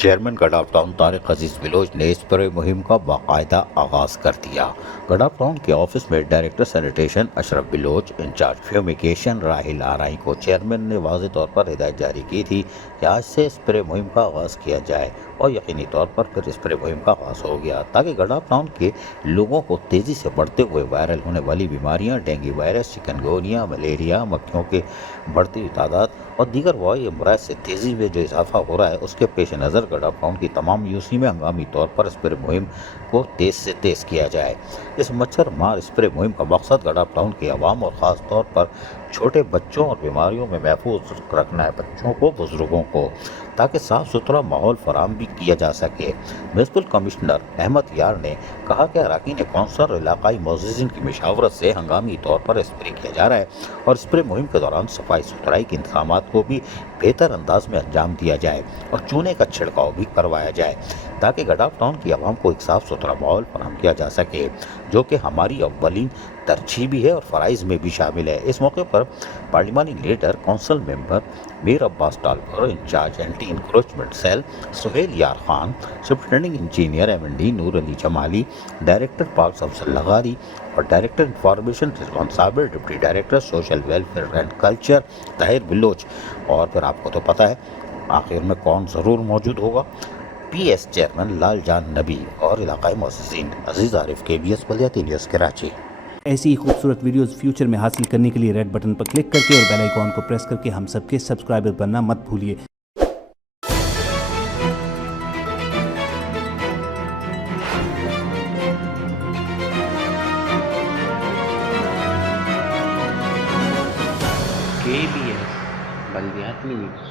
Chairman گڈھا town Tariq عزیز بلوچ نے spray مہم کا باقاعدہ آغاز کر دیا۔ گڈھا ٹاؤن کے آفس میں ڈائریکٹر سینیٹیشن اشرف بلوچ، انچارج فیومیگیشن راہل آرائی کو چیئرمین نے واضح طور پر ہدایت جاری کی تھی کہ آج سے اسپرے مہم کا آغاز کیا جائے، اور یقینی طور پر پھر اسپرے مہم کا آغاز ہو گیا تاکہ گڈھا ٹاؤن کے لوگوں کو تیزی سے بڑھتے ہوئے وائرل ہونے والی بیماریاں، ڈینگی وائرس، چکن گونیا، ملیریا، مکھیوں کی بڑھتی ہوئی تعداد اور دیگر وبائی امراض سے تیزی میں جو اضافہ ہو رہا ہے، اس کے پیش نظر گڈھا ٹاؤن کی تمام یوسی میں ہنگامی طور پر اسپرے مہم کو تیز سے تیز کیا جائے۔ اس مچھر مار اسپرے مہم کا مقصد گڈھا ٹاؤن کے عوام اور خاص طور پر چھوٹے بچوں اور بیماریوں میں محفوظ رکھنا ہے، بچوں کو، بزرگوں کو، تاکہ صاف ستھرا ماحول فراہم بھی کیا جا سکے۔ میونسپل کمشنر احمد یار نے کہا کہ اراکین کونسل اور علاقائی معززین کی مشاورت سے ہنگامی طور پر اسپرے کیا جا رہا ہے، اور اسپرے مہم کے دوران صفائی ستھرائی کے انتظامات کو بھی بہتر انداز میں انجام دیا جائے اور چونے کا چھڑکاؤ بھی کروایا جائے تاکہ گڈھا ٹاؤن کی عوام کو ایک صاف ستھرا ماحول فراہم کیا جا سکے، جو کہ ہماری اولین ترجیح بھی ہے اور فرائض میں بھی شامل ہے۔ اس موقع پر پارلیمانی leader, council member Mir Abbas Talpur, incharge anti encroachment cell Sohail Yar Khan, superintending engineer MND Noor Ali Jamali, director parks Afzal لغاری اور director information responsible deputy director social welfare and culture Tahir Baloch, اور پھر آپ کو تو پتہ ہے آخر میں کون ضرور موجود ہوگا، PS چیئرمین لال جان نبی اور علاقائی معززین۔ عزیز عارف، KBS بلدیاتی نیوز کراچی۔ ایسی ہی خوبصورت ویڈیوز فیوچر میں حاصل کرنے کے لیے ریڈ بٹن پر کلک کر کے اور بیل آئیکن کو پریس کر کے ہم سب کے سبسکرائبر بننا مت بھولیے۔ KBS بلدیاتی نیوز۔